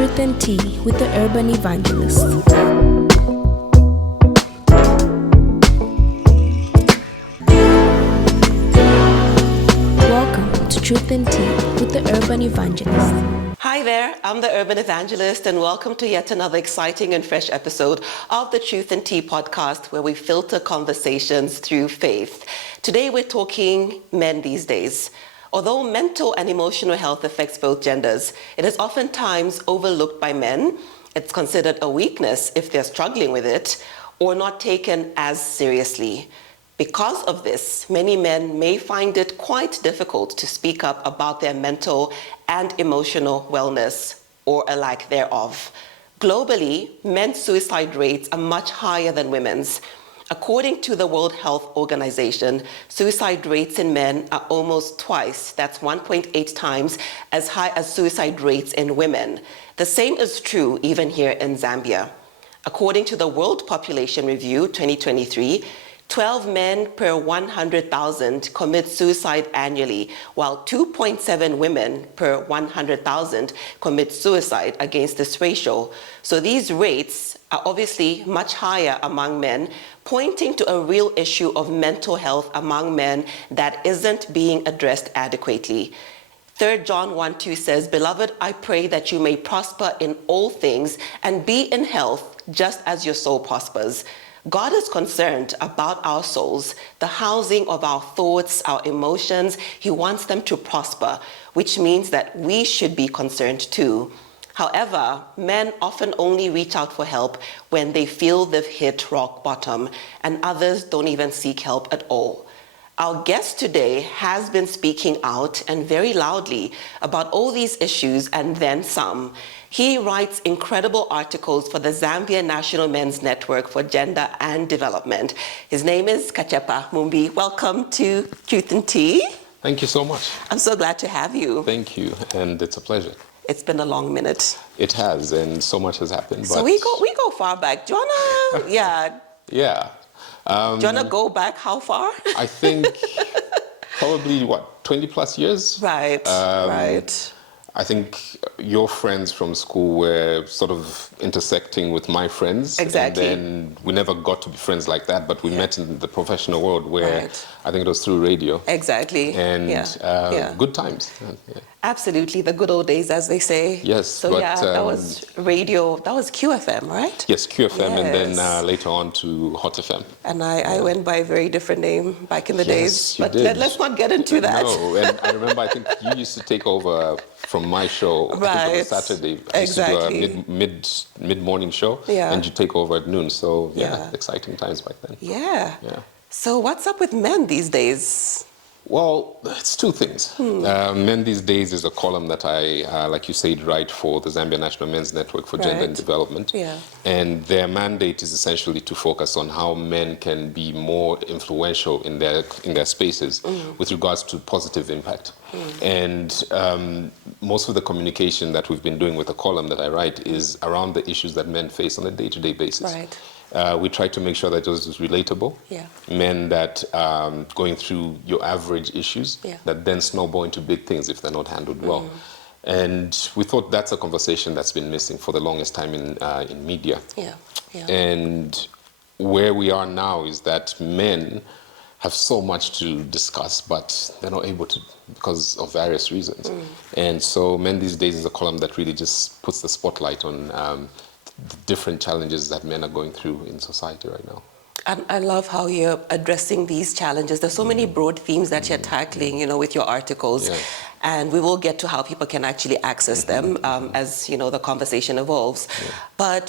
Truth and Tea with the Urban Evangelist. Welcome to Truth and Tea with the Urban Evangelist. Hi there, I'm the Urban Evangelist, and welcome to yet another exciting and fresh episode of the Truth and Tea podcast, where we filter conversations through faith. Today we're talking men these days. Although mental and emotional health affects both genders, it is oftentimes overlooked by men. It's considered a weakness if they're struggling with it, or not taken as seriously. Because of this, many men may find it quite difficult to speak up about their mental and emotional wellness, or a lack thereof. Globally, men's suicide rates are much higher than women's. According to the World Health Organization, suicide rates in men are almost twice, that's 1.8 times, as high as suicide rates in women. The same is true even here in Zambia. According to the World Population Review 2023, 12 men per 100,000 commit suicide annually, while 2.7 women per 100,000 commit suicide against this ratio. So these rates are obviously much higher among men, pointing to a real issue of mental health among men that isn't being addressed adequately. 3 John 1:2 says, "Beloved, I pray that you may prosper in all things and be in health just as your soul prospers." God is concerned about our souls, the housing of our thoughts, our emotions. He wants them to prosper, which means that we should be concerned too. However, men often only reach out for help when they feel they've hit rock bottom, and others don't even seek help at all. Our guest today has been speaking out and very loudly about all these issues and then some. He writes incredible articles for the Zambia National Men's Network for Gender and Development. His name is Kachepa Mtumbi. Welcome to Truth and Tea. Thank you so much. I'm so glad to have you. Thank you, and it's a pleasure. It's been a long minute. It has, and so much has happened. So we go far back. Do you wanna, Yeah. Do you wanna go back how far? I think probably, 20 plus years? Right, right. I think your friends from school were sort of intersecting with my friends. Exactly. And then we never got to be friends like that, but we met in the professional world where I think it was through radio. Exactly. And good times. Yeah. Absolutely, the good old days, as they say. Yes. So that was radio, that was QFM, right? Yes, QFM, Yes. and then later on to Hot FM. And I went by a very different name back in the days. You but did. Let's not get into that. No, and I remember, I think you used to take over from my show. I think it was Saturday. I used to do a mid-morning show, and you take over at noon. So exciting times back then. Yeah. So what's up with men these days? Well, it's two things. Men These Days is a column that I, like you said, write for the Zambia National Men's Network for Gender and Development. Yeah. And their mandate is essentially to focus on how men can be more influential in their spaces with regards to positive impact. And most of the communication that we've been doing with the column that I write is around the issues that men face on a day-to-day basis. Right. We try to make sure that those is relatable. Yeah. Men that going through your average issues that then snowball into big things if they're not handled well. And we thought that's a conversation that's been missing for the longest time in media. Yeah. And where we are now is that men have so much to discuss, but they're not able to because of various reasons. And so Men These Days is a column that really just puts the spotlight on the different challenges that men are going through in society right now. And I love how you're addressing these challenges. There's so many broad themes that you're tackling, with your articles. Yeah. And we will get to how people can actually access them as, the conversation evolves. Yeah. But,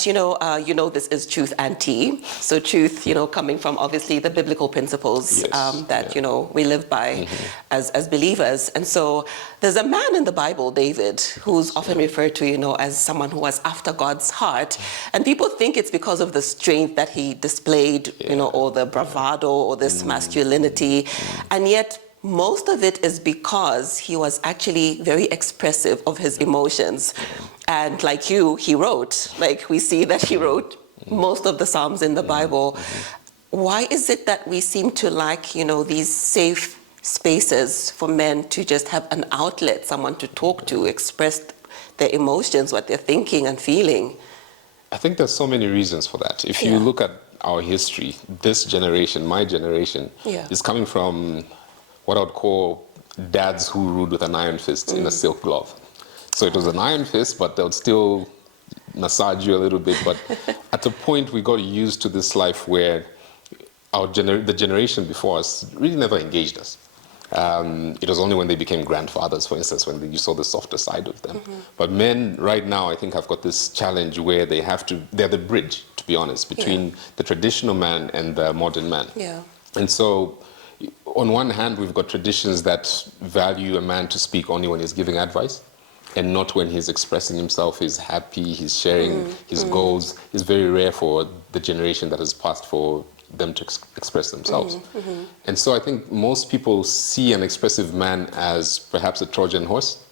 this is Truth and Tea. So truth, coming from obviously the biblical principles that, we live by as believers. And so there's a man in the Bible, David, who's often referred to, as someone who was after God's heart. And people think it's because of the strength that he displayed, or the bravado or this masculinity. And yet, most of it is because he was actually very expressive of his emotions. And like you, he wrote. Like we see that he wrote most of the Psalms in the Bible. Why is it that we seem to lack, these safe spaces for men to just have an outlet, someone to talk to, express their emotions, what they're thinking and feeling? I think there's so many reasons for that. If you look at our history, this generation, my generation, is coming from what I would call dads who ruled with an iron fist in a silk glove. So it was an iron fist, but they would still massage you a little bit. But at a point, we got used to this life where the generation before us really never engaged us. It was only when they became grandfathers, for instance, when you saw the softer side of them. But men right now, I think, have got this challenge where they're the bridge, to be honest, between the traditional man and the modern man. And so on one hand, we've got traditions that value a man to speak only when he's giving advice and not when he's expressing himself, he's happy, he's sharing his goals. It's very rare for the generation that has passed for them to express themselves. And so I think most people see an expressive man as perhaps a Trojan horse.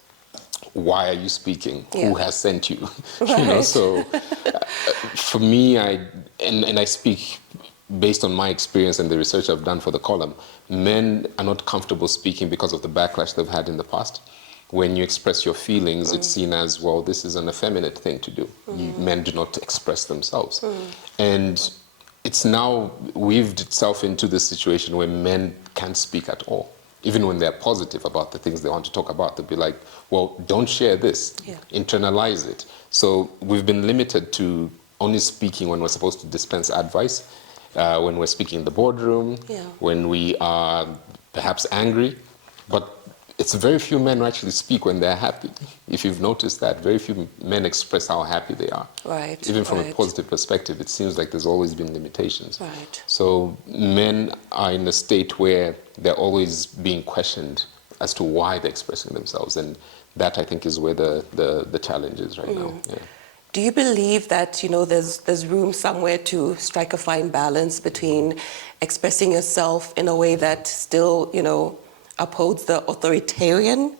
Why are you speaking? Who has sent you? You know, so for me, I speak based on my experience and the research I've done for the column. Men are not comfortable speaking because of the backlash they've had in the past. When you express your feelings, it's seen as, well, this is an effeminate thing to do. Men do not express themselves. And it's now weaved itself into this situation where men can't speak at all. Even when they're positive about the things they want to talk about, they'll be like, well, don't share this, internalize it. So we've been limited to only speaking when we're supposed to dispense advice, when we're speaking in the boardroom, when we are perhaps angry. But it's very few men who actually speak when they're happy. If you've noticed that, very few men express how happy they are. Even from a positive perspective, it seems like there's always been limitations. So men are in a state where they're always being questioned as to why they're expressing themselves. And that, I think, is where the challenge is right now. Do you believe that, you know, there's room somewhere to strike a fine balance between expressing yourself in a way that still, you know, upholds the authoritarian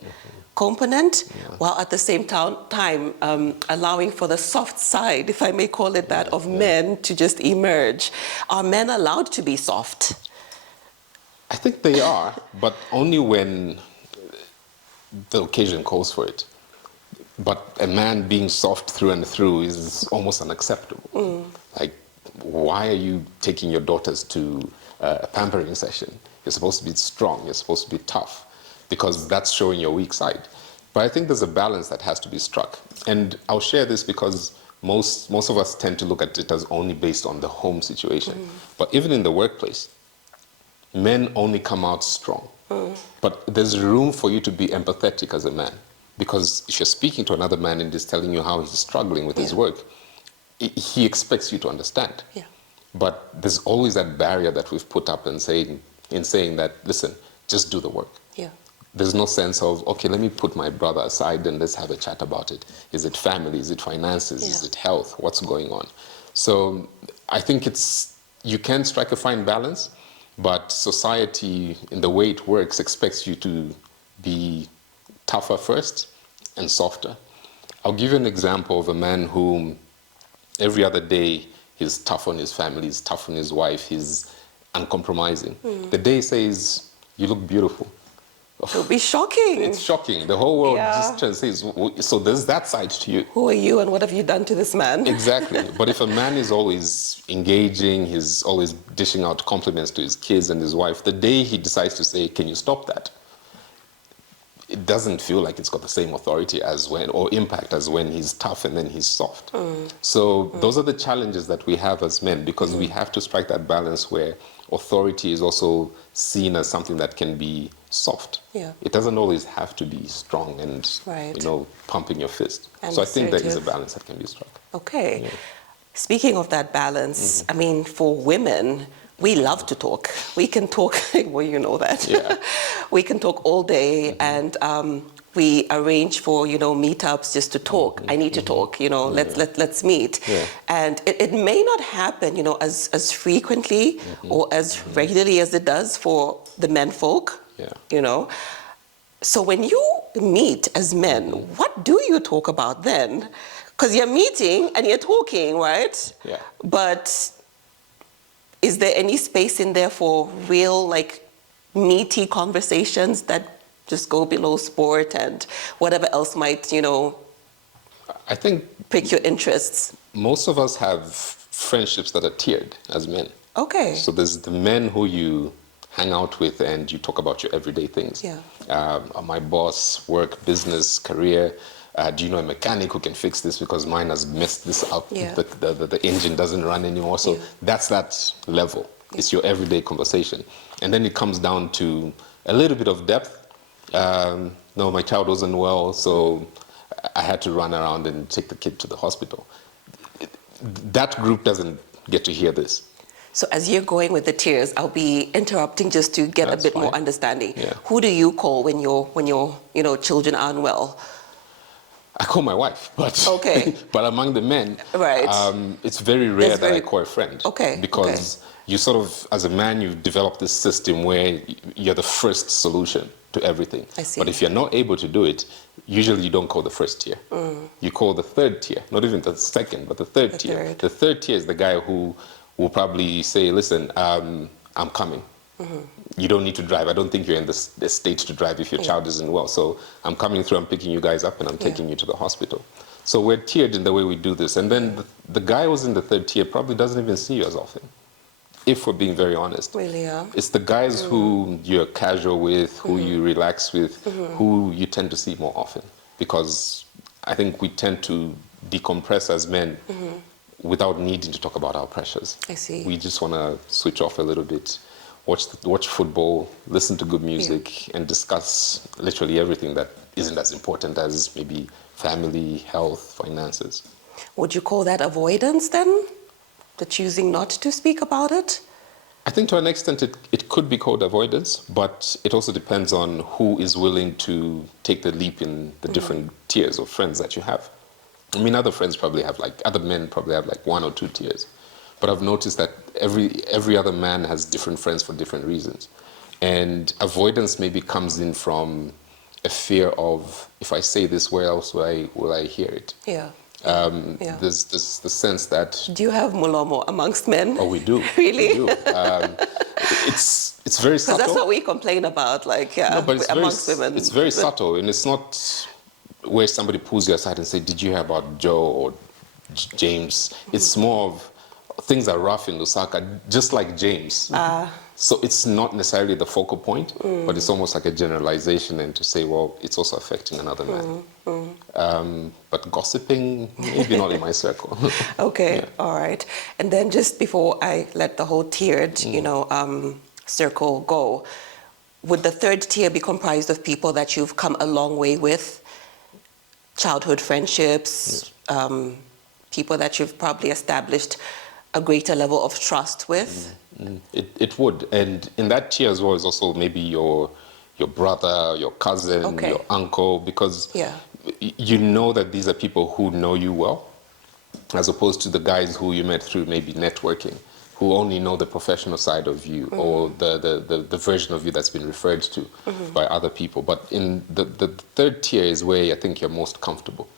component, while at the same time allowing for the soft side, if I may call it that, of men to just emerge? Are men allowed to be soft? I think they are, but only when the occasion calls for it. But a man being soft through and through is almost unacceptable. Like, why are you taking your daughters to a pampering session? You're supposed to be strong, you're supposed to be tough, because that's showing your weak side. But I think there's a balance that has to be struck. And I'll share this because most of us tend to look at it as only based on the home situation. But even in the workplace, men only come out strong. But there's room for you to be empathetic as a man. Because if you're speaking to another man and he's telling you how he's struggling with his work, he expects you to understand. But there's always that barrier that we've put up and saying that, listen, just do the work. There's no sense of, okay, let me put my brother aside and let's have a chat about it. Is it family? Is it finances? Is it health? What's going on? So I think you can strike a fine balance, but society, in the way it works, expects you to be tougher first and softer. I'll give you an example of a man whom every other day he's tough on his family, he's tough on his wife, he's uncompromising. The day he says, you look beautiful. It'll be shocking. It's shocking. The whole world just says, so there's that side to you. Who are you and what have you done to this man? Exactly. But if a man is always engaging, he's always dishing out compliments to his kids and his wife, the day he decides to say, can you stop that? It doesn't feel like it's got the same authority or impact as when he's tough and then he's soft. So those are the challenges that we have as men, because we have to strike that balance where authority is also seen as something that can be soft. It doesn't always have to be strong and pumping your fist. So I think there is a balance that can be struck. Okay. Speaking of that balance, I mean, for women, we love to talk. We can talk, well, you know that. We can talk all day, and we arrange for, meetups just to talk. I need to talk, let's meet. And it may not happen, as frequently or as regularly as it does for the men folk, So when you meet as men, what do you talk about then? Because you're meeting and you're talking, right? But is there any space in there for real, meaty conversations that just go below sport and whatever else might, I think pick your interests? most of us have friendships that are tiered as men. Okay. So there's the men who you hang out with and you talk about your everyday things. Yeah. My boss, work, business, career. Do you know a mechanic who can fix this because mine has messed this up? Yeah. The engine doesn't run anymore. So that's that level. It's your everyday conversation. And then it comes down to a little bit of depth. No, my child wasn't well, so I had to run around and take the kid to the hospital. That group doesn't get to hear this. So as you're going with the tiers, I'll be interrupting just to get That's a bit more fine. understanding. Yeah. Who do you call when your children are unwell? I call my wife, but Okay. but among the men, Right. It's very rare that I call a friend. Okay, Because you sort of, as a man, you've developed this system where you're the first solution to everything. I see. But if you're not able to do it, usually you don't call the first tier. You call the third tier, not even the second, but the third tier. third. The third tier is the guy who will probably say, listen, I'm coming. You don't need to drive. I don't think you're in the state to drive if your child isn't well. So I'm coming through, I'm picking you guys up, and I'm taking you to the hospital. So we're tiered in the way we do this. And then the guy who's in the third tier probably doesn't even see you as often, if we're being very honest. Really, yeah. It's the guys who you're casual with, who you relax with, who you tend to see more often. Because I think we tend to decompress as men without needing to talk about our pressures. I see. We just want to switch off a little bit, watch football, listen to good music, and discuss literally everything that isn't as important as maybe family, health, finances. Would you call that avoidance then? The choosing not to speak about it? I think to an extent it could be called avoidance, but it also depends on who is willing to take the leap in the different tiers of friends that you have. I mean, other men probably have like 1 or 2 tiers. But I've noticed that every other man has different friends for different reasons. And avoidance maybe comes in from a fear of, if I say this, where else will I hear it? Yeah. There's the sense that... Do you have mulomo amongst men? Oh, we do. Really? We do. It's very subtle. Because that's what we complain about, No, but amongst women. It's very subtle, and it's not where somebody pulls you aside and say, did you hear about Joe or James? It's more of things are rough in Lusaka, just like James. So it's not necessarily the focal point, but it's almost like a generalization and to say, well, it's also affecting another man. But gossiping, maybe not in my circle. Okay, all right. And then just before I let the whole tiered, circle go, would the third tier be comprised of people that you've come a long way with? Childhood friendships, people that you've probably established a greater level of trust with? It would. And in that tier as well is also maybe your brother, your cousin, your uncle, because you know that these are people who know you well, as opposed to the guys who you met through maybe networking, who only know the professional side of you or the version of you that's been referred to by other people. But in the third tier is where I think you're most comfortable.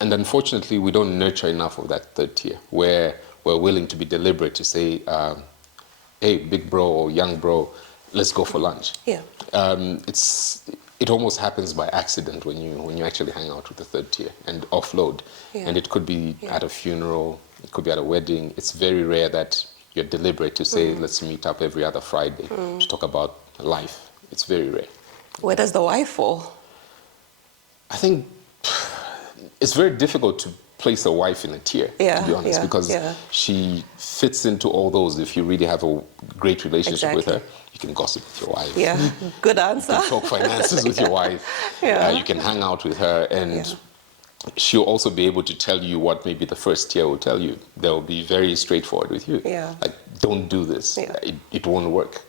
And unfortunately, we don't nurture enough of that third tier, where we're willing to be deliberate to say, hey, big bro or young bro, let's go for lunch. Yeah. It almost happens by accident when you actually hang out with the third tier and offload. And it could be at a funeral, it could be at a wedding. It's very rare that you're deliberate to say, let's meet up every other Friday to talk about life. It's very rare. Where does the wife fall? I think it's very difficult to place a wife in a tier, to be honest, because she fits into all those. If you really have a great relationship with her, you can gossip with your wife. Yeah, good answer. You can talk finances with your wife. You can hang out with her, and she'll also be able to tell you what maybe the first tier will tell you. They'll be very straightforward with you. Like, don't do this. It won't work.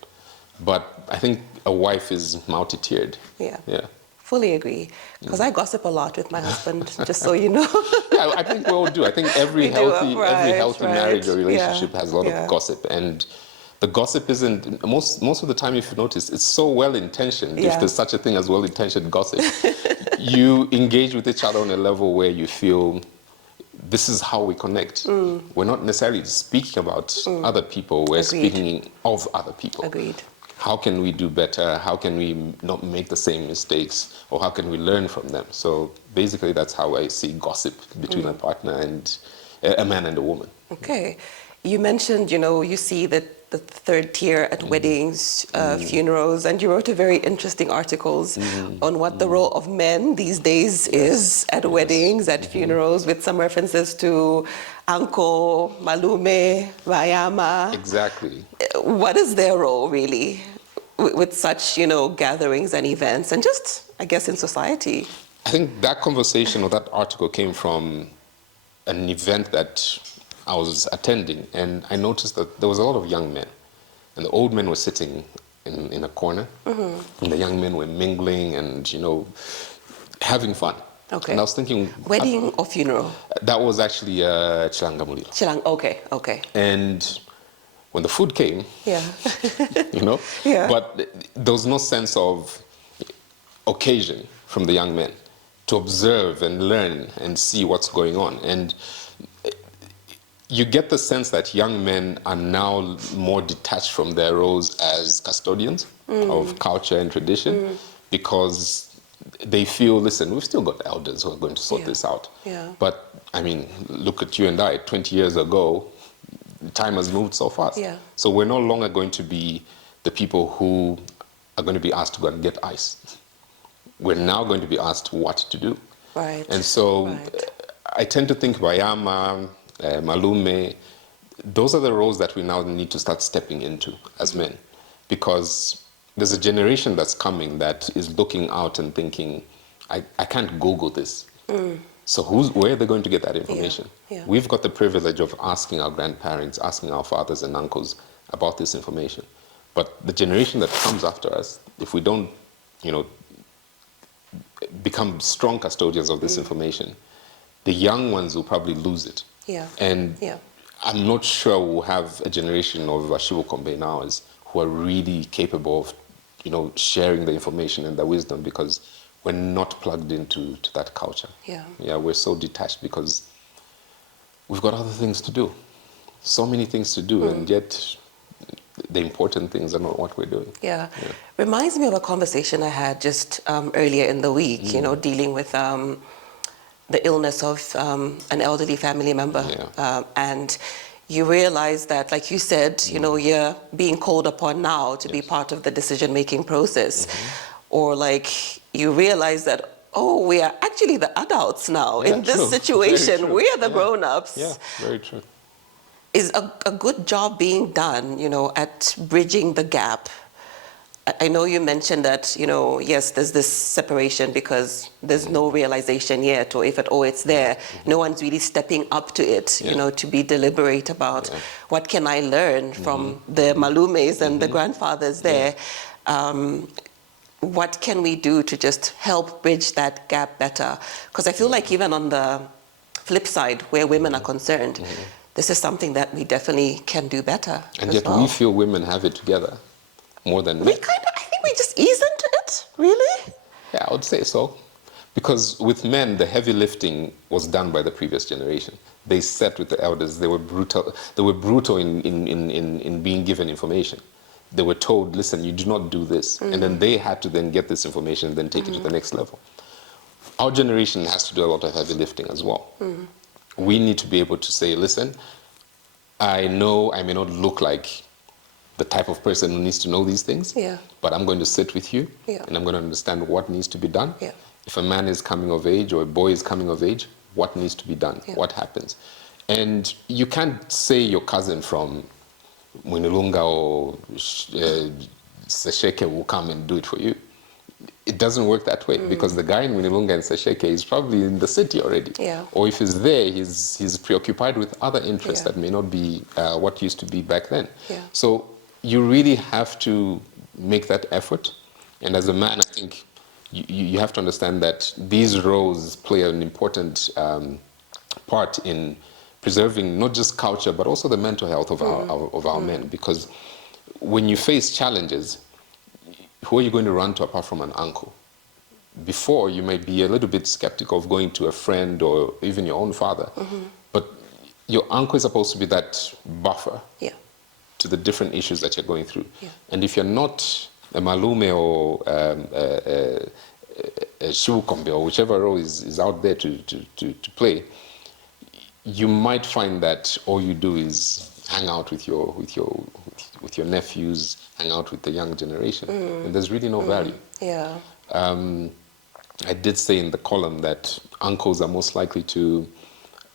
But I think a wife is multi-tiered. Yeah. Fully agree. Because I gossip a lot with my husband, just so you know. I think we all do. I think every healthy marriage or relationship has a lot of gossip. And the gossip isn't, most of the time, if you notice, it's so well-intentioned, if there's such a thing as well-intentioned gossip. You engage with each other on a level where you feel, this is how we connect. We're not necessarily speaking about other people, we're speaking of other people. Agreed. how can we do better? How can we not make the same mistakes? Or how can we learn from them? So basically, that's how I see gossip between a partner and a man and a woman. Okay. You mentioned, you see that the third tier at weddings, funerals, and you wrote a very interesting articles on what the role of men these days is at weddings, at funerals, with some references to uncle, malume, vayama. Exactly. What is their role really with such, gatherings and events, and just, I guess, in society? I think that conversation or that article came from an event that I was attending, and I noticed that there was a lot of young men, and the old men were sitting in a corner, and the young men were mingling and, having fun. Okay. And I was thinking... Wedding or funeral? That was actually Chilangamulilo. Okay. And when the food came, yeah. Yeah. But there was no sense of occasion from the young men to observe and learn and see what's going on. And you get the sense that young men are now more detached from their roles as custodians of culture and tradition because they feel, listen, we've still got elders who are going to sort this out. Yeah. But, I mean, look at you and I. 20 years ago, time has moved so fast. Yeah. So we're no longer going to be the people who are going to be asked to go and get ice. We're now going to be asked what to do. Right. And so I tend to think Bayama, Malume, those are the roles that we now need to start stepping into as men, because there's a generation that's coming that is looking out and thinking, I can't Google this. So where are they going to get that information? Yeah. We've got the privilege of asking our grandparents, asking our fathers and uncles about this information. But the generation that comes after us, if we don't, become strong custodians of this information, the young ones will probably lose it. Yeah. And yeah. I'm not sure we'll have a generation of Ashivo Kombe now's who are really capable of, sharing the information and the wisdom, because we're not plugged into that culture. Yeah, we're so detached because we've got other things to do. So many things to do, and yet the important things are not what we're doing. Yeah. Reminds me of a conversation I had just earlier in the week, dealing with the illness of an elderly family member. And you realize that, like you said, you're being called upon now to be part of the decision-making process. Or like you realize that, we are actually the adults now in this situation. We are the grown-ups. Yeah, very true. Is a good job being done, at bridging the gap? I know you mentioned that, yes, there's this separation because there's no realization yet, or if at all it's there, no one's really stepping up to it, to be deliberate about what can I learn from the malumes and the grandfathers there. What can we do to just help bridge that gap better? Because I feel like even on the flip side, where women are concerned, this is something that we definitely can do better. And yet we feel women have it together more than men. I think we just ease into it, really? Yeah, I would say so. Because with men, the heavy lifting was done by the previous generation. They sat with the elders. They were brutal. They were brutal in being given information. They were told, listen, you do not do this. And then they had to then get this information and then take it to the next level. Our generation has to do a lot of heavy lifting as well. We need to be able to say, listen, I know I may not look like the type of person who needs to know these things, but I'm going to sit with you and I'm going to understand what needs to be done. If a man is coming of age or a boy is coming of age, what needs to be done? What happens? And you can't say your cousin from Mwinilunga or Sesheke will come and do it for you. It doesn't work that way because the guy in Mwinilunga and Sesheke is probably in the city already. Or if he's there, he's preoccupied with other interests that may not be what used to be back then. So you really have to make that effort. And as a man, I think you have to understand that these roles play an important part in preserving not just culture, but also the mental health of our men. Because when you face challenges, who are you going to run to apart from an uncle? Before, you might be a little bit skeptical of going to a friend or even your own father. But your uncle is supposed to be that buffer. to the different issues that you're going through. Yeah. And if you're not a malume or a shivukombe or whichever role is out there to play, you might find that all you do is hang out with your nephews, hang out with the young generation, and there's really no value. Yeah. I did say in the column that uncles are most likely to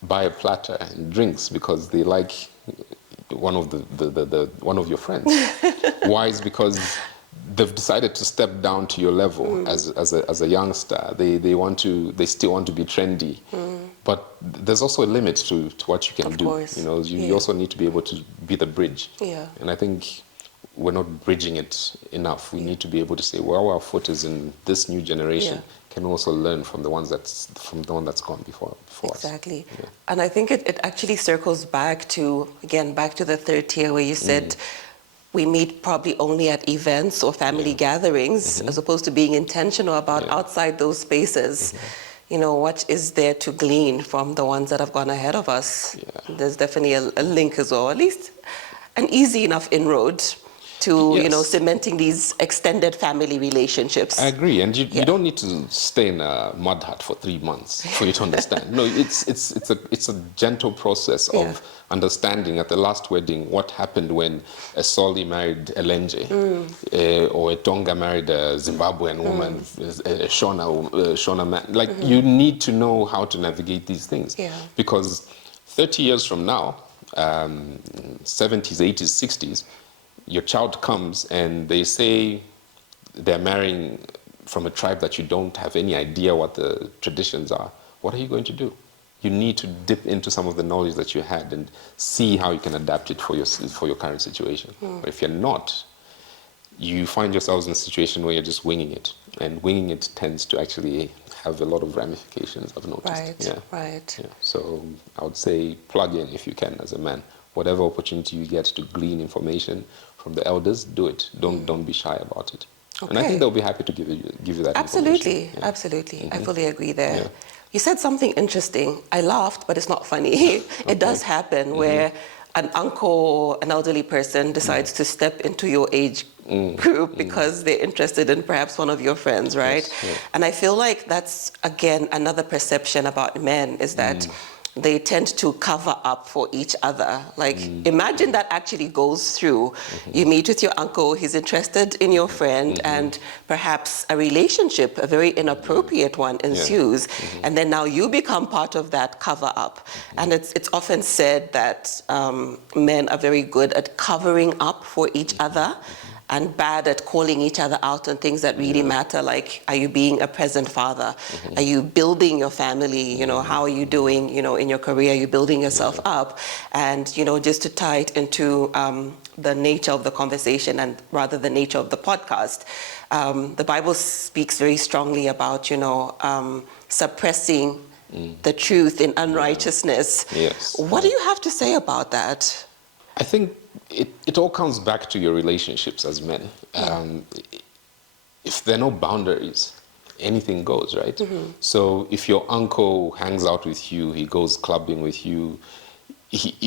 buy a platter and drinks because they like one of one of your friends. Why? Is because they've decided to step down to your level as a youngster. They still want to be trendy, but there's also a limit to what you can do. Course. You know, you also need to be able to be the bridge. Yeah. And I think we're not bridging it enough. We need to be able to say, well, our foot is in this new generation. Can also learn from the one that's gone before us. Exactly. Yeah. And I think it actually circles back to the third tier where you said we meet probably only at events or family gatherings as opposed to being intentional about outside those spaces. You know, what is there to glean from the ones that have gone ahead of us? There's definitely a link as well, at least an easy enough inroad to, you know, cementing these extended family relationships. I agree, and you don't need to stay in a mud hut for 3 months for you to understand. No, it's a gentle process of understanding at the last wedding what happened when a Soli married a Lenje, or a Tonga married a Zimbabwean woman, a Shona man. Like, you need to know how to navigate these things. Because 30 years from now, 70s, 80s, 60s, your child comes and they say they're marrying from a tribe that you don't have any idea what the traditions are. What are you going to do? You need to dip into some of the knowledge that you had and see how you can adapt it for your current situation. But if you're not, you find yourselves in a situation where you're just winging it. And winging it tends to actually have a lot of ramifications, I've noticed. Right. So I would say plug in if you can as a man. Whatever opportunity you get to glean information from the elders, do it. Don't be shy about it. Okay. And I think they'll be happy to give you that Absolutely. information. Absolutely. I fully agree there. You said something interesting. I laughed, but it's not funny. It does happen where an uncle, an elderly person decides to step into your age group because they're interested in perhaps one of your friends, right? And I feel like that's, again, another perception about men is that they tend to cover up for each other. Like, imagine that actually goes through. You meet with your uncle, he's interested in your friend, and perhaps a relationship, a very inappropriate one, ensues. And then now you become part of that cover up. And it's often said that men are very good at covering up for each other and bad at calling each other out on things that really matter, like, are you being a present father? Are you building your family? You know, how are you doing, you know, in your career? Are you building yourself up? And, you know, just to tie it into the nature of the conversation and rather the nature of the podcast, the Bible speaks very strongly about, you know, suppressing the truth in unrighteousness. What do you have to say about that? I think it all comes back to your relationships as men. If there are no boundaries, anything goes, right? So if your uncle hangs out with you, he goes clubbing with you,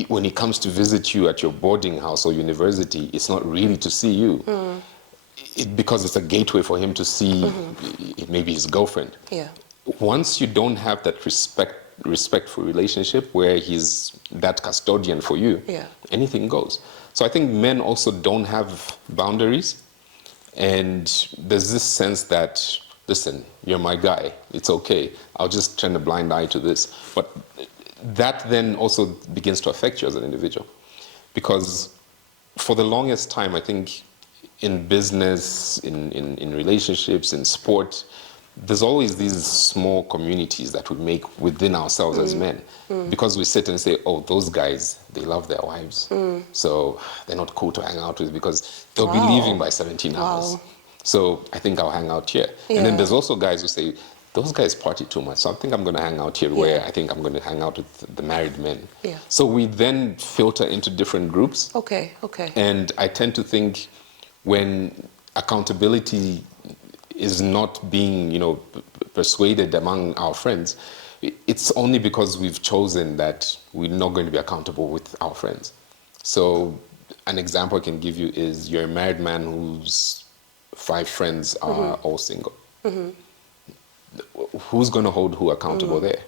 when he comes to visit you at your boarding house or university, it's not really to see you. Because it's a gateway for him to see maybe his girlfriend. Once you don't have that respectful relationship where he's that custodian for you, anything goes. So I think men also don't have boundaries, and there's this sense that, listen, you're my guy, it's okay, I'll just turn a blind eye to this. But that then also begins to affect you as an individual, because for the longest time, I think in business, in relationships, in sport, there's always these small communities that we make within ourselves as men, because we sit and say, oh, those guys, they love their wives, so they're not cool to hang out with because they'll be leaving by 17 hours. So I think I'll hang out here. And then there's also guys who say, those guys party too much, so I think I'm going to hang out here where I think I'm going to hang out with the married men. So we then filter into different groups. And I tend to think when accountability is not being, you know, persuaded among our friends, it's only because we've chosen that we're not going to be accountable with our friends. So an example I can give you is you're a married man whose 5 friends are all single. Who's going to hold who accountable there?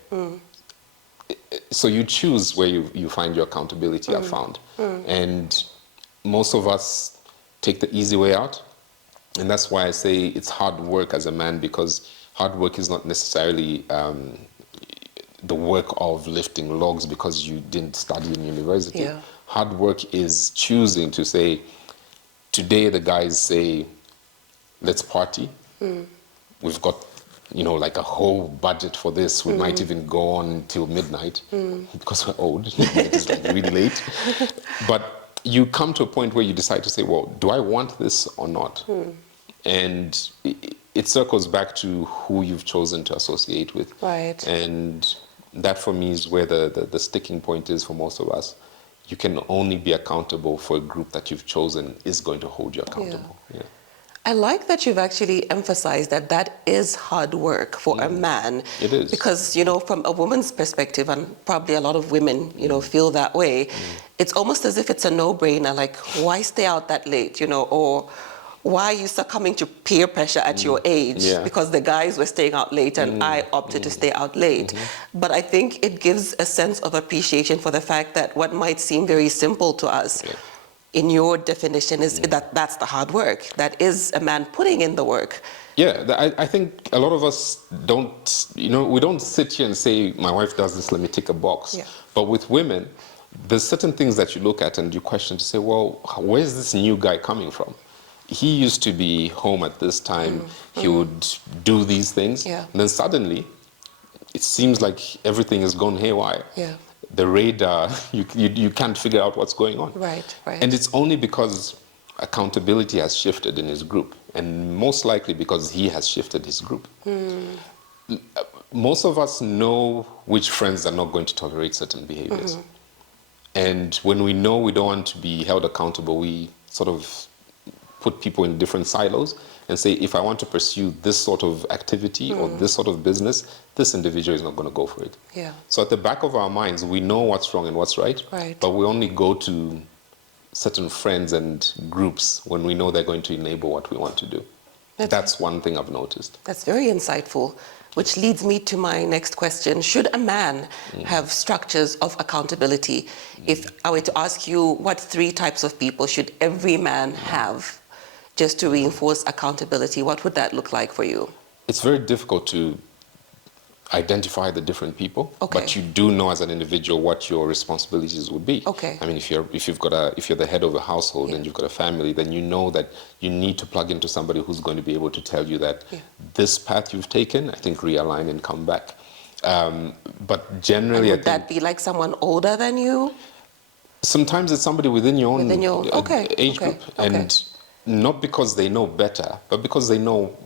So you choose where you find your accountability, I've found. And most of us take the easy way out. And that's why I say it's hard work as a man, because hard work is not necessarily the work of lifting logs because you didn't study in university. Yeah. Hard work is choosing to say, today the guys say, let's party. We've got, like a whole budget for this. We might even go on till midnight because we're old. It is like really late. But you come to a point where you decide to say, well, do I want this or not? And it circles back to who you've chosen to associate with. Right. And that for me is where the sticking point is for most of us. You can only be accountable for a group that you've chosen is going to hold you accountable. Yeah. I like that you've actually emphasized that is hard work for a man. It is. Because, from a woman's perspective, and probably a lot of women, feel that way, it's almost as if it's a no-brainer, like, why stay out that late, or why are you succumbing to peer pressure at your age? Yeah. Because the guys were staying out late and I opted to stay out late. But I think it gives a sense of appreciation for the fact that what might seem very simple to us, in your definition, is that's the hard work. That is a man putting in the work. Yeah, I think a lot of us don't, we don't sit here and say, my wife does this, let me tick a box. Yeah. But with women, there's certain things that you look at and you question to say, well, where's this new guy coming from? He used to be home at this time. He would do these things. Yeah. And then suddenly, it seems like everything has gone haywire. Yeah. The radar, you can't figure out what's going on. Right. And it's only because accountability has shifted in his group, and most likely because he has shifted his group. Most of us know which friends are not going to tolerate certain behaviors. And when we know we don't want to be held accountable, we sort of put people in different silos and say, if I want to pursue this sort of activity or this sort of business, this individual is not going to go for it. Yeah. So at the back of our minds, we know what's wrong and what's right, but we only go to certain friends and groups when we know they're going to enable what we want to do. That's one thing I've noticed. That's very insightful, which leads me to my next question. Should a man have structures of accountability? If I were to ask you, what 3 types of people should every man have just to reinforce accountability, what would that look like for you? It's very difficult to identify the different people, but you do know as an individual what your responsibilities would be. I mean, if you're the head of a household and you've got a family, then you know that you need to plug into somebody who's going to be able to tell you that this path you've taken, I think realign and come back. But generally, and would that be like someone older than you? Sometimes it's somebody within your own age group, and not because they know better, but because they know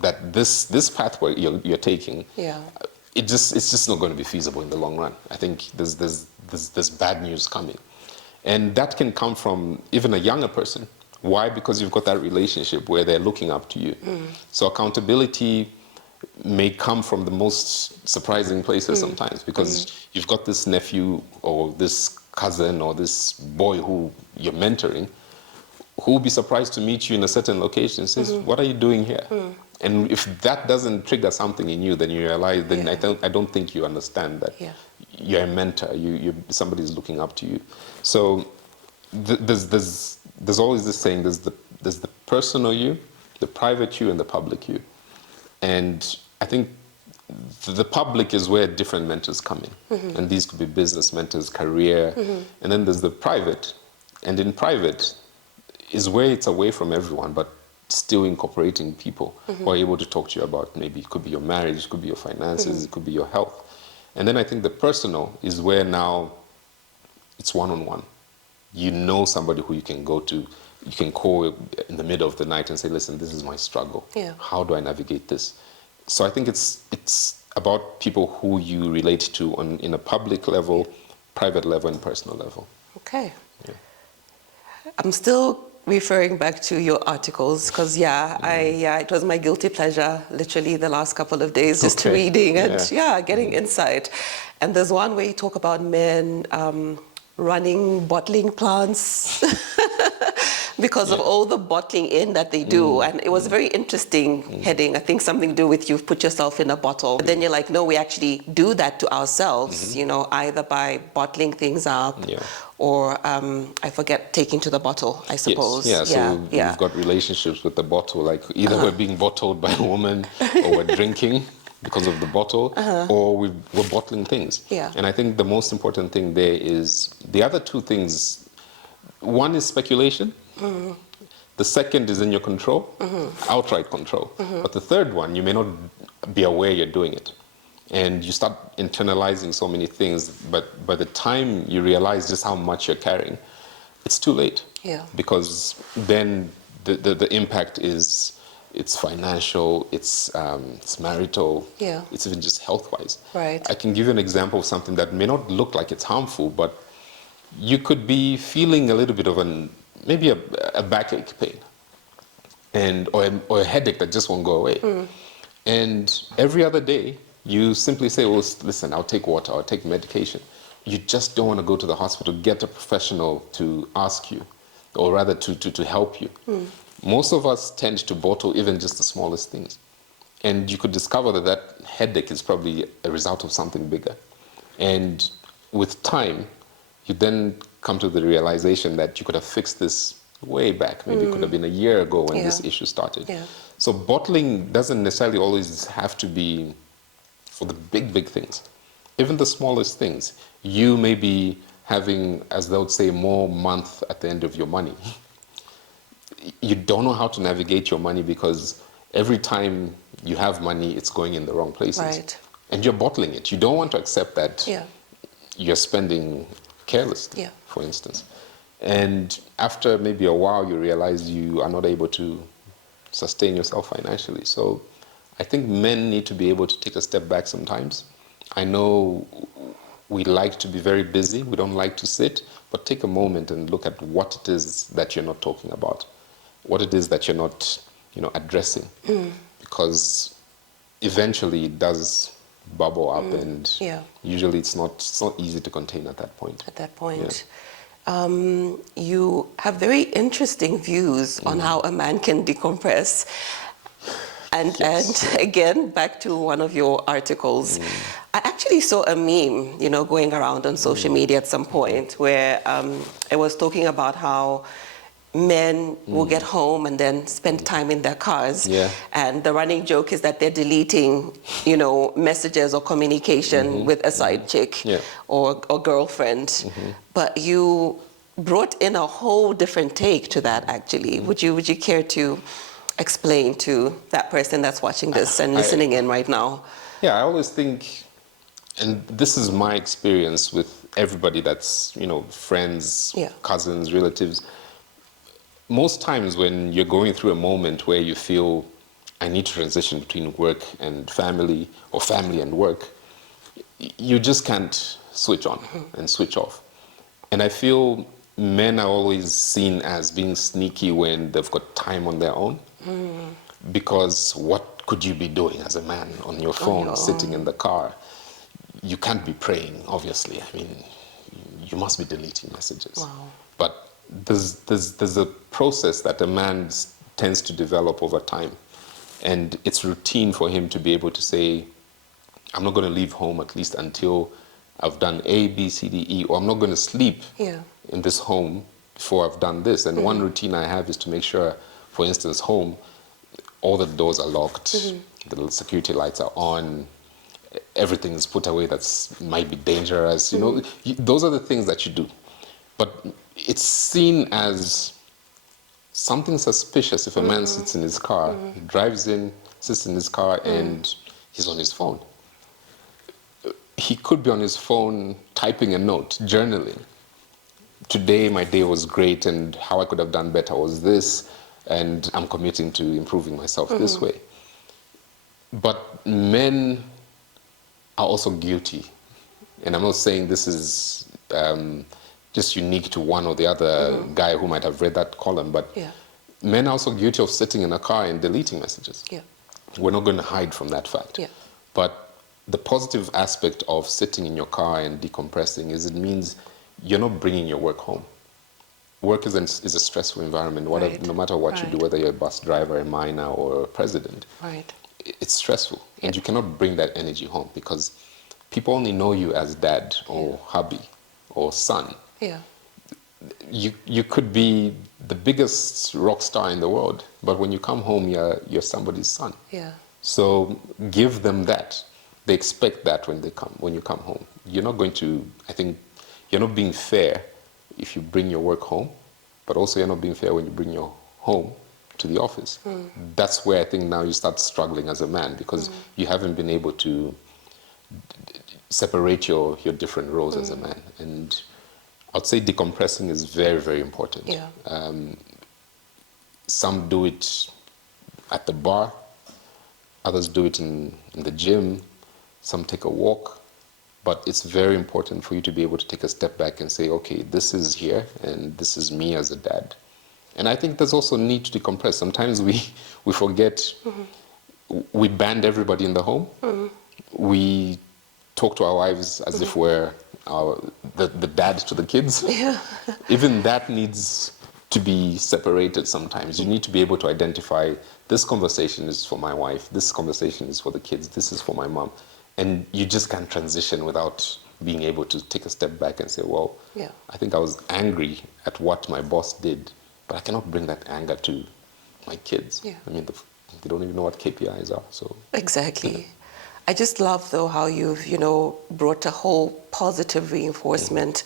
that this pathway you're taking, it's just not going to be feasible in the long run. I think there's bad news coming, and that can come from even a younger person. Why? Because you've got that relationship where they're looking up to you. So accountability may come from the most surprising places sometimes, because you've got this nephew or this cousin or this boy who you're mentoring, who will be surprised to meet you in a certain location and says, what are you doing here? And if that doesn't trigger something in you, then you realize, then I don't think you understand that you're a mentor, somebody's looking up to you. So there's always this saying, there's the personal you, the private you, and the public you. And I think the public is where different mentors come in. And these could be business mentors, career, and then there's the private. And in private is where it's away from everyone, but still incorporating people who are able to talk to you about, maybe it could be your marriage, it could be your finances, it could be your health. And then I think the personal is where now it's one-on-one. You know somebody who you can go to, you can call in the middle of the night and say, listen, this is my struggle. How do I navigate this? So I think it's about people who you relate to in a public level, private level, and personal level. Okay. I'm still referring back to your articles, because it was my guilty pleasure literally the last couple of days, just reading and getting insight. And there's one where you talk about men running bottling plants. because of all the bottling in that they do. And it was a very interesting heading. I think something to do with you've put yourself in a bottle. But then you're like, no, we actually do that to ourselves, you know, either by bottling things up or, I forget, taking to the bottle, I suppose. Yes. Yeah, so we've got relationships with the bottle, like either we're being bottled by a woman or we're drinking because of the bottle, or we're bottling things. Yeah. And I think the most important thing there is the other two things. One is speculation. The second is in your control, outright control. But the third one, you may not be aware you're doing it. And you start internalizing so many things, but by the time you realize just how much you're carrying, it's too late. Yeah. Because then the impact is, it's financial, it's marital, it's even just health-wise. Right. I can give you an example of something that may not look like it's harmful, but you could be feeling a little bit of maybe a backache pain, or a headache that just won't go away. And every other day, you simply say, well, listen, I'll take water, I'll take medication. You just don't want to go to the hospital, get a professional to ask you, or rather to help you. Most of us tend to bottle even just the smallest things. And you could discover that headache is probably a result of something bigger. And with time, you then come to the realization that you could have fixed this way back. Maybe it could have been a year ago when this issue started. So bottling doesn't necessarily always have to be for the big things. Even the smallest things. You may be having, as they would say, more month at the end of your money. You don't know how to navigate your money because every time you have money, it's going in the wrong places. Right. And you're bottling it. You don't want to accept that you're spending carelessly, for instance. And after maybe a while, you realize you are not able to sustain yourself financially. So I think men need to be able to take a step back sometimes. I know we like to be very busy. We don't like to sit, but take a moment and look at what it is that you're not talking about, what it is that you're not, addressing, because eventually it does bubble up, and usually it's not easy to contain at that point. At that point. You have very interesting views on how a man can decompress. And again, back to one of your articles, I actually saw a meme, going around on social media at some point where it was talking about how men will get home and then spend time in their cars. And the running joke is that they're deleting, messages or communication with a side chick or girlfriend. But you brought in a whole different take to that, actually. Would you care to explain to that person that's watching this and listening in right now? Yeah, I always think, and this is my experience with everybody that's, friends, cousins, relatives. Most times when you're going through a moment where you feel, I need to transition between work and family, or family and work, you just can't switch on and switch off. And I feel men are always seen as being sneaky when they've got time on their own. Because what could you be doing as a man on your phone, sitting in the car? You can't be praying, obviously. I mean, you must be deleting messages. Wow. But there's a process that a man tends to develop over time. And it's routine for him to be able to say, I'm not going to leave home at least until I've done A, B, C, D, E, or I'm not going to sleep in this home before I've done this. And one routine I have is to make sure, for instance, home, all the doors are locked, the security lights are on, everything is put away that might be dangerous. Those are the things that you do. But it's seen as something suspicious if a man sits in his car, he drives in, sits in his car, and he's on his phone. He could be on his phone typing a note, journaling. Today my day was great, and how I could have done better was this, and I'm committing to improving myself this way. But men are also guilty. And I'm not saying this is just unique to one or the other guy who might have read that column, but men are also guilty of sitting in a car and deleting messages. We're not going to hide from that fact. But the positive aspect of sitting in your car and decompressing is it means you're not bringing your work home. work is a stressful environment. Right. No matter what you do, Right. whether you're a bus driver, a miner, or a president, Right. it's stressful. And Yeah. you cannot bring that energy home because people only know you as dad or hubby or son. Yeah. You could be the biggest rock star in the world, but when you come home, you're somebody's son. Yeah. So give them that. They expect that when you come home. You're not going to, I think, you're not being fair if you bring your work home, but also you're not being fair when you bring your home to the office. That's where I think now you start struggling as a man because you haven't been able to separate your different roles as a man. And I'd say decompressing is very, very important. Yeah. Some do it at the bar, others do it in the gym, some take a walk, but it's very important for you to be able to take a step back and say, okay, this is here and this is me as a dad. And I think there's also need to decompress. Sometimes we forget, we band everybody in the home. We talk to our wives as if we're the dad to the kids. Yeah. Even that needs to be separated sometimes. You need to be able to identify this conversation is for my wife, this conversation is for the kids, this is for my mom. And you just can't transition without being able to take a step back and say, well, Yeah. I think I was angry at what my boss did, but I cannot bring that anger to my kids. Yeah. I mean, they don't even know what KPIs are. So Exactly. I just love, though, how you've, brought a whole positive reinforcement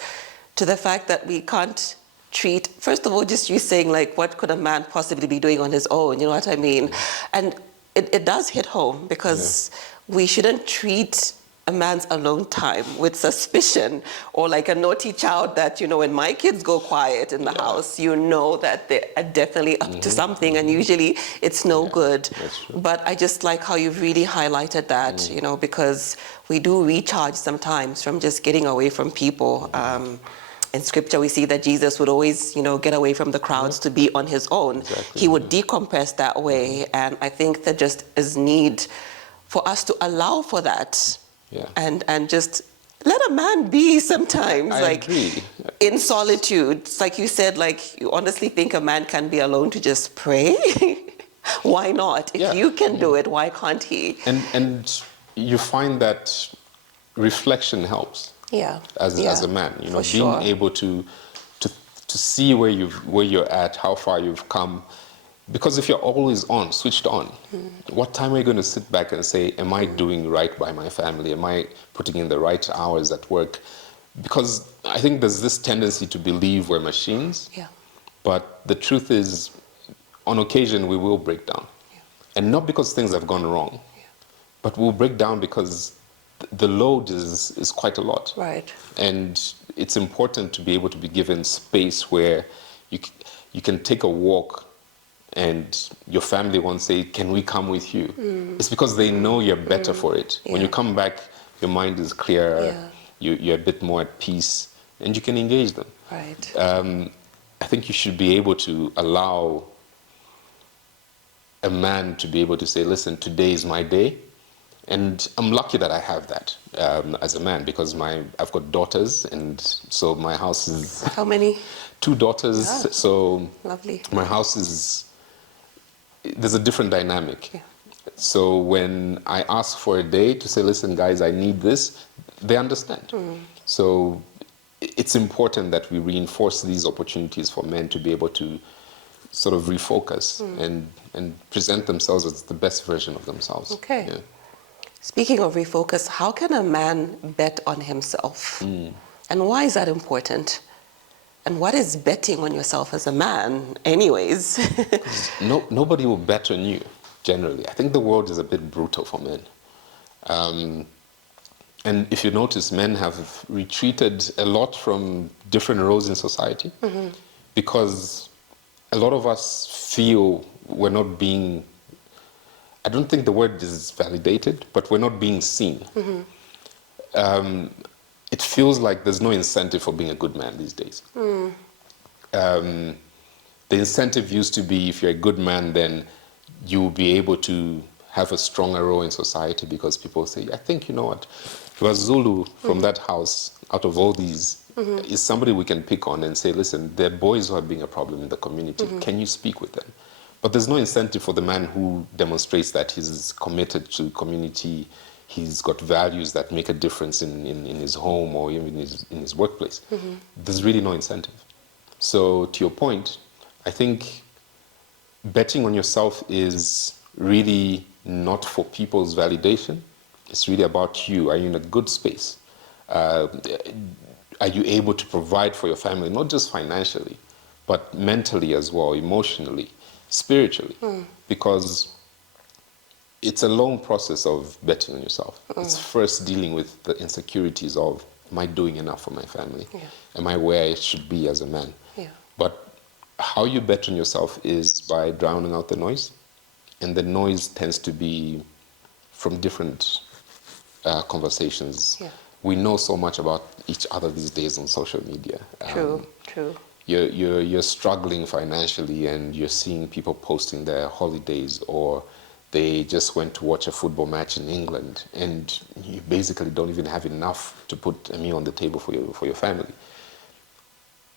to the fact that we can't treat, first of all, just you saying, like, what could a man possibly be doing on his own? You know what I mean? And it does hit home because we shouldn't treat a man's alone time with suspicion or like a naughty child that, when my kids go quiet in the house, that they are definitely up to something and usually it's no good. that's true. But I just like how you've really highlighted that, because we do recharge sometimes from just getting away from people. In scripture, we see that Jesus would always, get away from the crowds to be on his own. Exactly. He would decompress that way. And I think there just is need for us to allow for that. Yeah. And just let a man be sometimes, I agree. in solitude. It's like you said, like you honestly think a man can be alone to just pray? Why not? If you can do it, why can't he? And you find that reflection helps. Yeah. As a man, for being sure. able to see where you're at, how far you've come. Because if you're always switched on, what time are you going to sit back and say, am I doing right by my family? Am I putting in the right hours at work? Because I think there's this tendency to believe we're machines. Yeah. But the truth is, on occasion, we will break down. Yeah. And not because things have gone wrong, but we'll break down because the load is quite a lot. Right. And it's important to be able to be given space where you can take a walk and your family won't say, can we come with you? It's because they know you're better for it. When you come back, your mind is clearer, you're a bit more at peace, and you can engage them. Right. I think you should be able to allow a man to be able to say, listen, today is my day. And I'm lucky that I have that as a man because I've got daughters, and so my house is... How many? 2 daughters, so Lovely. my house there's a different dynamic. Yeah. So when I ask for a day to say, listen, guys, I need this, they understand. So it's important that we reinforce these opportunities for men to be able to sort of refocus and present themselves as the best version of themselves. Okay. Yeah. Speaking of refocus, how can a man bet on himself? And why is that important? And what is betting on yourself as a man, anyways? Nobody will bet on you, generally. I think the world is a bit brutal for men. And if you notice, men have retreated a lot from different roles in society because a lot of us feel we're not being, I don't think the word is validated, but we're not being seen. It feels like there's no incentive for being a good man these days. The incentive used to be if you're a good man, then you'll be able to have a stronger role in society because people say, I think, you know what, KwaZulu from that house, out of all these, is somebody we can pick on and say, listen, there are boys who are being a problem in the community. Can you speak with them? But there's no incentive for the man who demonstrates that he's committed to community, he's got values that make a difference in his home or even in his workplace. There's really no incentive. So to your point, I think betting on yourself is really not for people's validation. It's really about you. Are you in a good space? Are you able to provide for your family, not just financially, but mentally as well, emotionally, spiritually? Because it's a long process of betting on yourself. It's first dealing with the insecurities of, am I doing enough for my family? Am I where I should be as a man? But how you bet on yourself is by drowning out the noise. And the noise tends to be from different conversations. We know so much about each other these days on social media. True. You're struggling financially and you're seeing people posting their holidays, or they just went to watch a football match in England, and you basically don't even have enough to put a meal on the table for your family.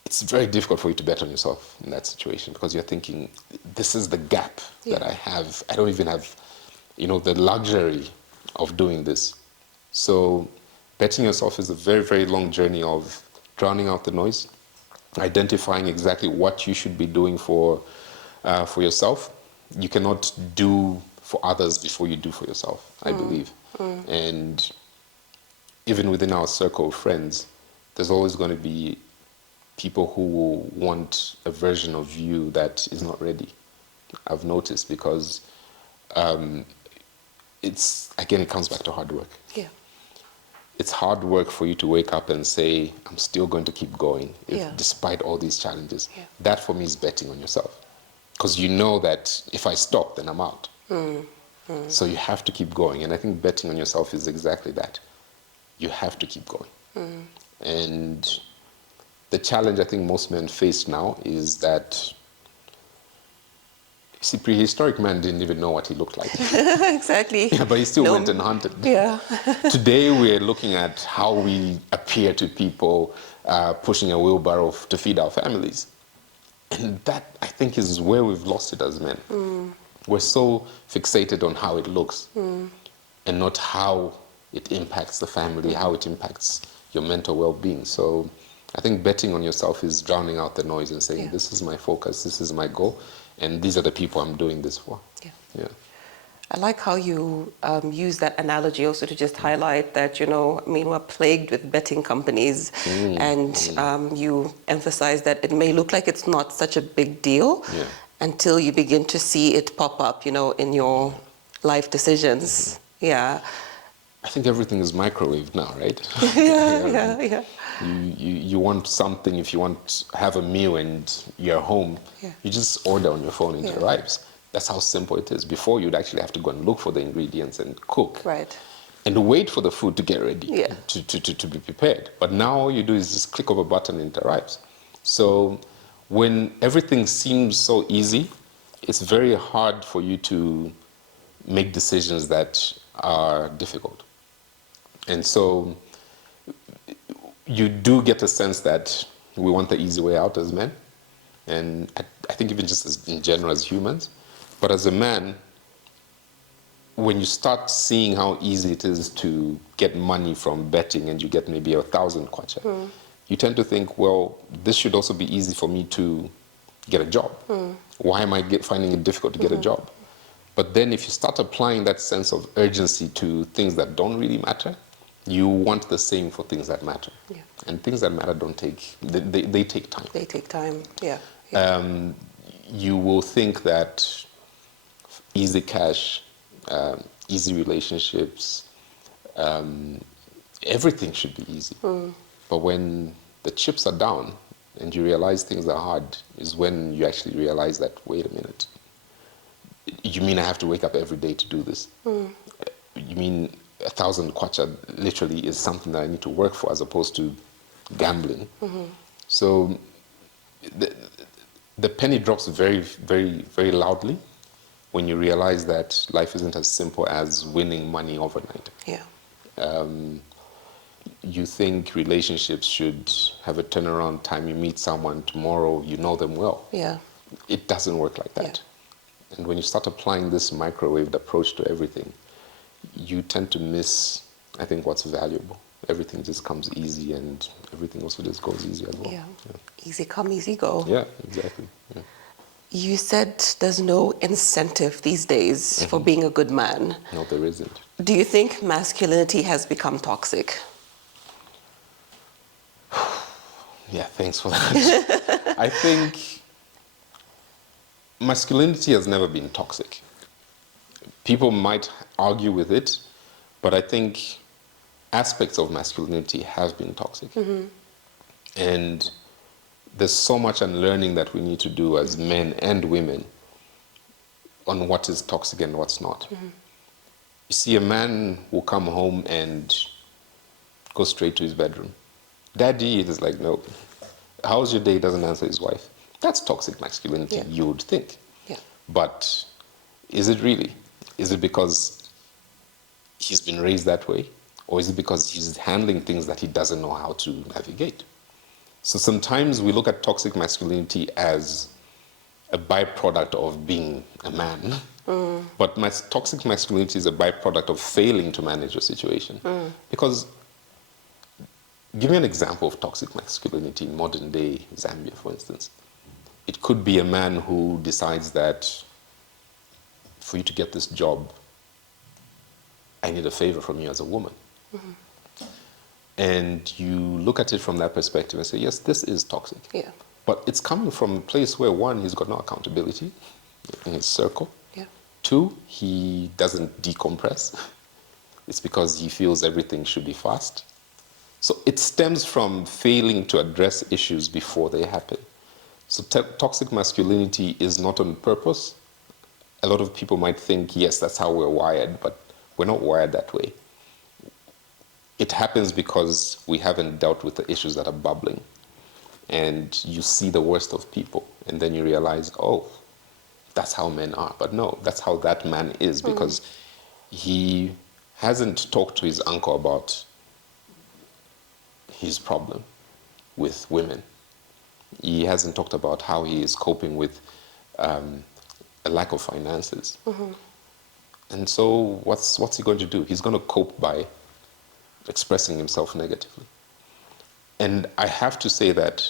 It's very difficult for you to bet on yourself in that situation, because you're thinking, this is the gap that I have. I don't even have, the luxury of doing this. So betting yourself is a very, very long journey of drowning out the noise, identifying exactly what you should be doing for yourself. You cannot do for others before you do for yourself, I believe. And even within our circle of friends, there's always going to be people who will want a version of you that is not ready. I've noticed, because it comes back to hard work. It's hard work for you to wake up and say, I'm still going to keep going, despite all these challenges. That for me is betting on yourself, because you know that if I stop, then I'm out. So you have to keep going. And I think betting on yourself is exactly that. You have to keep going. And the challenge I think most men face now is that, see, prehistoric man didn't even know what he looked like. Exactly. But he still went and hunted. Today we're looking at how we appear to people, pushing a wheelbarrow to feed our families. And that, I think, is where we've lost it as men. We're so fixated on how it looks and not how it impacts the family, how it impacts your mental well-being. So I think betting on yourself is drowning out the noise and saying, this is my focus, this is my goal, and these are the people I'm doing this for. I like how you use that analogy also to just highlight that, we're plagued with betting companies, and you emphasize that it may look like it's not such a big deal until you begin to see it pop up, in your life decisions. I think everything is microwaved now, right? You want something, if you want to have a meal and you're home, you just order on your phone and it arrives. That's how simple it is. Before, you'd actually have to go and look for the ingredients and cook. And wait for the food to get ready, to be prepared. But now all you do is just click of a button and it arrives. So when everything seems so easy, it's very hard for you to make decisions that are difficult. And so you do get a sense that we want the easy way out as men. And I think even just in general as humans. But as a man, when you start seeing how easy it is to get money from betting and you get maybe 1,000 kwacha, you tend to think, well, this should also be easy for me to get a job. Why am I finding it difficult to get a job? But then if you start applying that sense of urgency to things that don't really matter, you want the same for things that matter. And things that matter don't take, they take time. They take time, You will think that easy cash, easy relationships, everything should be easy. But when the chips are down and you realize things are hard, is when you actually realize that, wait a minute, you mean I have to wake up every day to do this? You mean 1,000 kwacha literally is something that I need to work for as opposed to gambling? So the penny drops very, very, very loudly when you realize that life isn't as simple as winning money overnight. you think relationships should have a turnaround time. You meet someone tomorrow, you know them well. Yeah. It doesn't work like that. And when you start applying this microwaved approach to everything, you tend to miss, I think, what's valuable. Everything just comes easy, and everything also just goes easy as well. Yeah. Easy come, easy go. Yeah, exactly. Yeah. You said there's no incentive these days for being a good man. No, there isn't. Do you think masculinity has become toxic? Yeah, thanks for that. I think masculinity has never been toxic. People might argue with it, but I think aspects of masculinity have been toxic. And there's so much unlearning that we need to do as men and women on what is toxic and what's not. You see, a man will come home and go straight to his bedroom. Daddy is like, no. How's your day? He doesn't answer his wife. That's toxic masculinity, you would think. Yeah. But is it really? Is it because he's been raised that way? Or is it because he's handling things that he doesn't know how to navigate? So sometimes we look at toxic masculinity as a byproduct of being a man. But toxic masculinity is a byproduct of failing to manage a situation. Because, give me an example of toxic masculinity in modern day Zambia, for instance. It could be a man who decides that for you to get this job, I need a favor from you as a woman. And you look at it from that perspective and say, yes, this is toxic. Yeah. But it's coming from a place where, one, he's got no accountability in his circle. Yeah. Two, he doesn't decompress. It's because he feels everything should be fast. So it stems from failing to address issues before they happen. So toxic masculinity is not on purpose. A lot of people might think, yes, that's how we're wired, but we're not wired that way. It happens because we haven't dealt with the issues that are bubbling. And you see the worst of people, and then you realize, oh, that's how men are. But no, that's how that man is, because he hasn't talked to his uncle about his problem with women. He hasn't talked about how he is coping with a lack of finances. And so what's he going to do? He's going to cope by expressing himself negatively. And I have to say that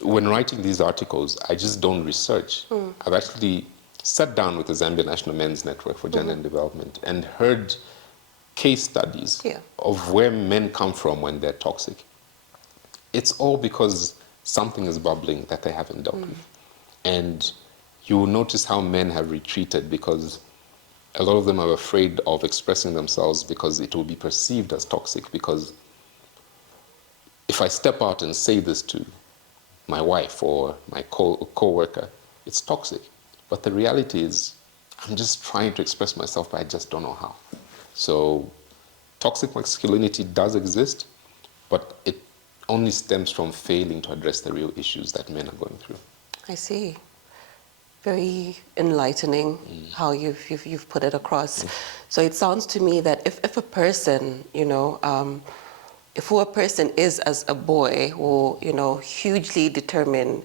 when writing these articles, I just don't research. I've actually sat down with the Zambia National Men's Network for Gender and Development and heard case studies of where men come from when they're toxic. It's all because something is bubbling that they haven't dealt with. And you will notice how men have retreated because a lot of them are afraid of expressing themselves because it will be perceived as toxic. Because if I step out and say this to my wife or my co-worker, it's toxic. But the reality is, I'm just trying to express myself, but I just don't know how. So toxic masculinity does exist, but it only stems from failing to address the real issues that men are going through. I see. Very enlightening how you've put it across. So it sounds to me that if a person, if who a person is as a boy will, hugely determine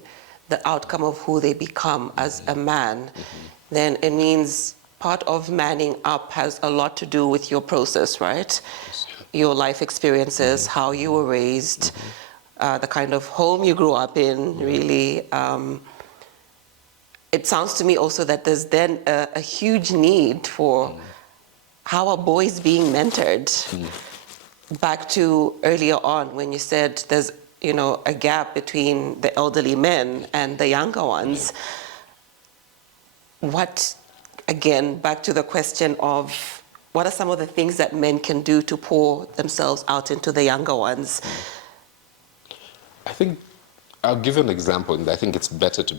the outcome of who they become as a man, then it means part of manning up has a lot to do with your process, right? Your life experiences, how you were raised, the kind of home you grew up in, really. It sounds to me also that there's then a huge need for how are boys being mentored? Back to earlier on when you said there's, a gap between the elderly men and the younger ones. What, again, back to the question of what are some of the things that men can do to pour themselves out into the younger ones? I think I'll give you an example, and I think it's better to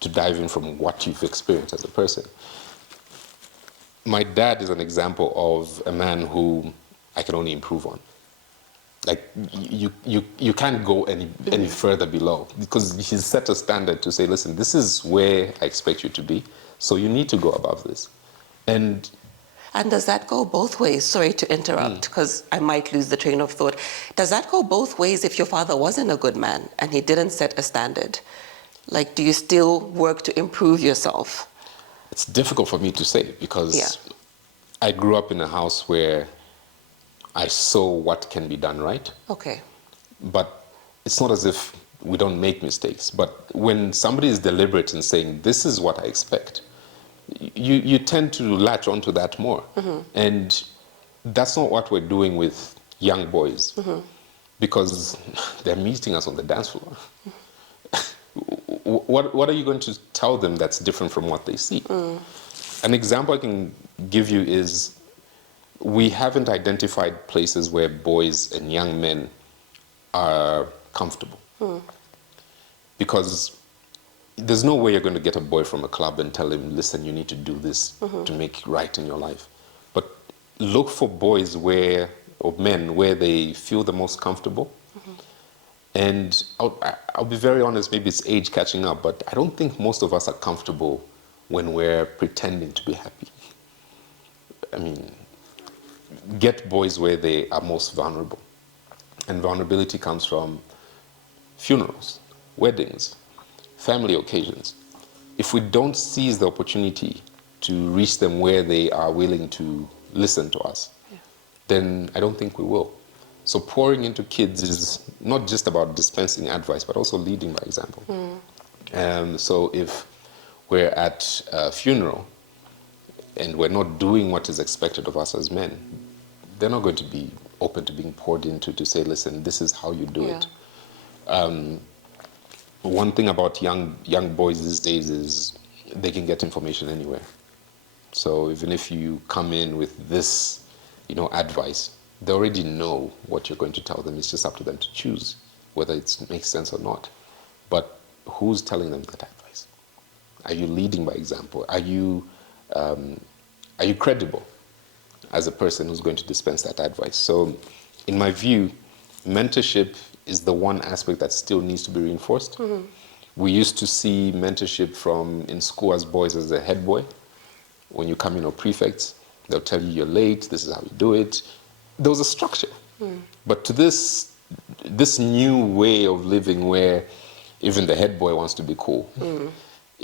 dive in from what you've experienced as a person. My dad is an example of a man who I can only improve on. Like, you can't go any further below, because he's set a standard to say, listen, this is where I expect you to be, so you need to go above this. And And does that go both ways? Sorry to interrupt, because I might lose the train of thought. Does that go both ways if your father wasn't a good man and he didn't set a standard? Like, do you still work to improve yourself? It's difficult for me to say because I grew up in a house where I saw what can be done right. Okay. But it's not as if we don't make mistakes. But when somebody is deliberate in saying, this is what I expect, you tend to latch onto that more. And that's not what we're doing with young boys because they're meeting us on the dance floor. What are you going to tell them that's different from what they see? An example I can give you is we haven't identified places where boys and young men are comfortable. Because there's no way you're going to get a boy from a club and tell him, listen, you need to do this to make it right in your life. But look for boys where, or men, where they feel the most comfortable. And I'll be very honest, maybe it's age catching up, but I don't think most of us are comfortable when we're pretending to be happy. I mean, get boys where they are most vulnerable. And vulnerability comes from funerals, weddings, family occasions. If we don't seize the opportunity to reach them where they are willing to listen to us, then I don't think we will. So pouring into kids is not just about dispensing advice, but also leading by example. So if we're at a funeral and we're not doing what is expected of us as men, they're not going to be open to being poured into to say, listen, this is how you do it. One thing about young boys these days is they can get information anywhere. So even if you come in with this, advice, they already know what you're going to tell them. It's just up to them to choose whether it makes sense or not. But who's telling them that advice? Are you leading by example? Are you credible as a person who's going to dispense that advice? So in my view, mentorship is the one aspect that still needs to be reinforced. We used to see mentorship in school as boys as a head boy. When you come in, or prefects, they'll tell you you're late, this is how you do it. There was a structure. But to this new way of living where even the head boy wants to be cool,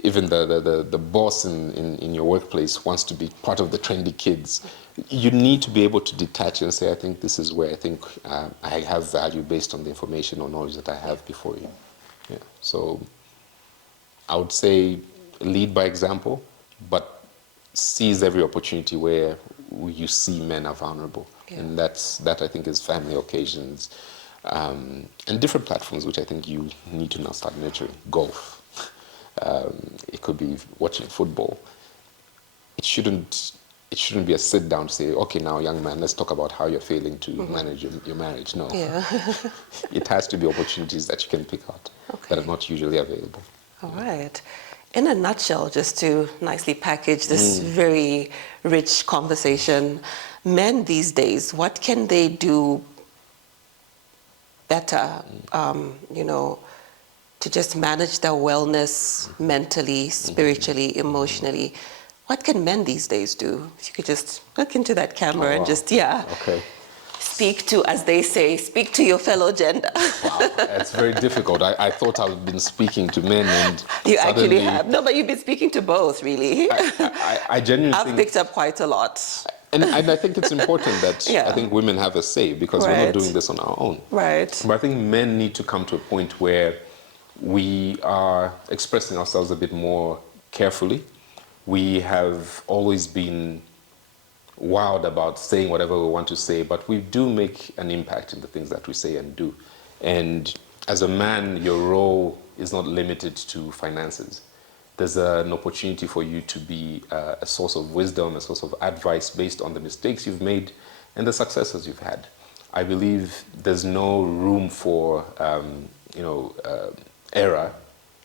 even the boss in your workplace wants to be part of the trendy kids, you need to be able to detach and say, I think this is where I think I have value based on the information or knowledge that I have before you. So I would say lead by example, but seize every opportunity where you see men are vulnerable. And that I think is family occasions and different platforms, which I think you need to now start nurturing. Golf. It could be watching football. It shouldn't be a sit down to say, okay, now young man, let's talk about how you're failing to manage your marriage. No. It has to be opportunities that you can pick out that are not usually available. All right. In a nutshell, just to nicely package this very rich conversation, men these days, what can they do better, to just manage their wellness mentally, spiritually, emotionally? What can men these days do? If you could just look into that camera and just, speak to, as they say, speak to your fellow gender. Wow, it's very difficult. I thought I've been speaking to men and you actually have. No, but you've been speaking to both, really. I genuinely I've picked up quite a lot. And I think it's important that I think women have a say because we're not doing this on our own. Right. But I think men need to come to a point where we are expressing ourselves a bit more carefully. We have always been wild about saying whatever we want to say, but we do make an impact in the things that we say and do. And as a man, your role is not limited to finances. There's an opportunity for you to be a source of wisdom, a source of advice based on the mistakes you've made and the successes you've had. I believe there's no room for error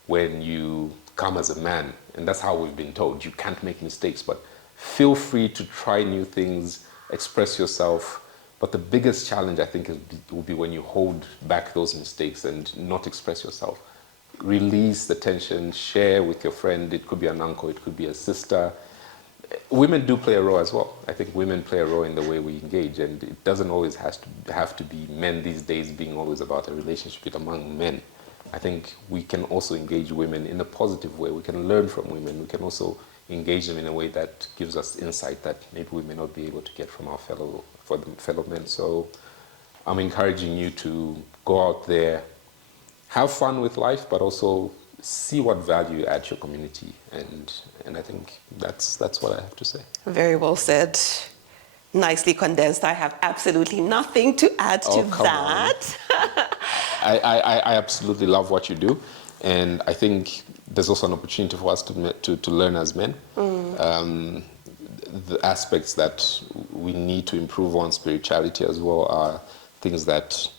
when you come as a man, and that's how we've been told. You can't make mistakes, but feel free to try new things, express yourself. But the biggest challenge, I think, will be when you hold back those mistakes and not express yourself. Release the tension, share with your friend. It could be an uncle, it could be a sister. women do play a role as well. I think women play a role in the way we engage, and it doesn't always have to be men these days being always about a relationship among men. I think we can also engage women in a positive way. We can learn from women. We can also engage them in a way that gives us insight that maybe we may not be able to get from our fellow men. So I'm encouraging you to go out there, have fun with life, but also see what value you add to your community. And I think that's what I have to say. Very well said. Nicely condensed. I have absolutely nothing to add to that. I absolutely love what you do, and I think there's also an opportunity for us to learn as men. The aspects that we need to improve on spirituality as well are things that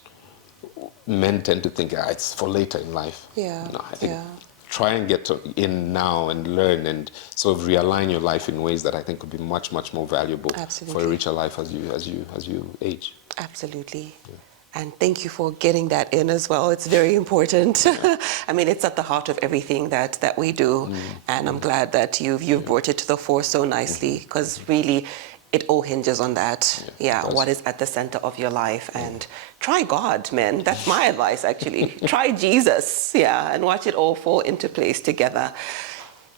men tend to think it's for later in life. Yeah. No, I think try and get in now and learn and sort of realign your life in ways that I think could be much, much more valuable for a richer life as you age. Absolutely. Yeah. And thank you for getting that in as well. It's very important. I mean, it's at the heart of everything that we do. And I'm glad that you've brought it to the fore so nicely, because really it all hinges on that. What is at the center of your life. And try God, men. That's my advice, actually. Try Jesus, and watch it all fall into place together.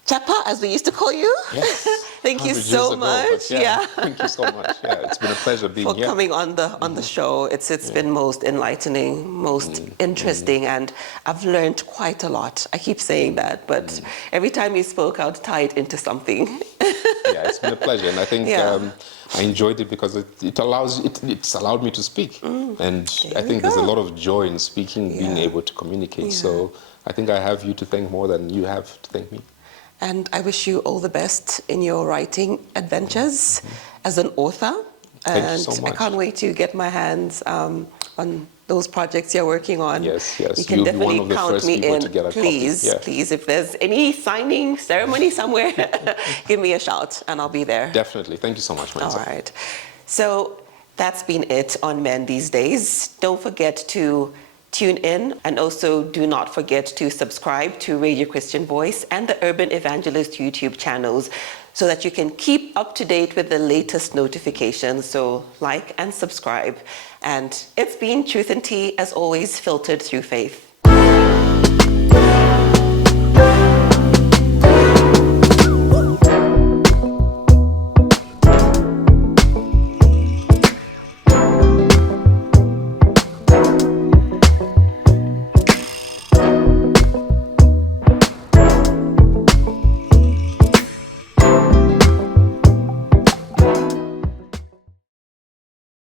Chepa, as we used to call you. Yes. Thank you so much. Thank you so much. It's been a pleasure being here. For coming on the show. It's been most enlightening, most interesting, and I've learned quite a lot. I keep saying that, but every time you spoke, I would tie it into something. It's been a pleasure, and I think I enjoyed it because it's allowed me to speak, and I think there's a lot of joy in speaking, being able to communicate. So I think I have you to thank more than you have to thank me. And I wish you all the best in your writing adventures as an author. Thank you so much. I can't wait to get my hands on those projects you're working on. Yes. You can definitely count me in. Please, if there's any signing ceremony somewhere, give me a shout and I'll be there. Definitely. Thank you so much, Mansa. All right. So that's been it on Men These Days. Don't forget to tune in, and also do not forget to subscribe to Radio Christian Voice and the Urban Evangelist YouTube channels so that you can keep up to date with the latest notifications. So like and subscribe. And it's been Truth and Tea, as always, filtered through faith.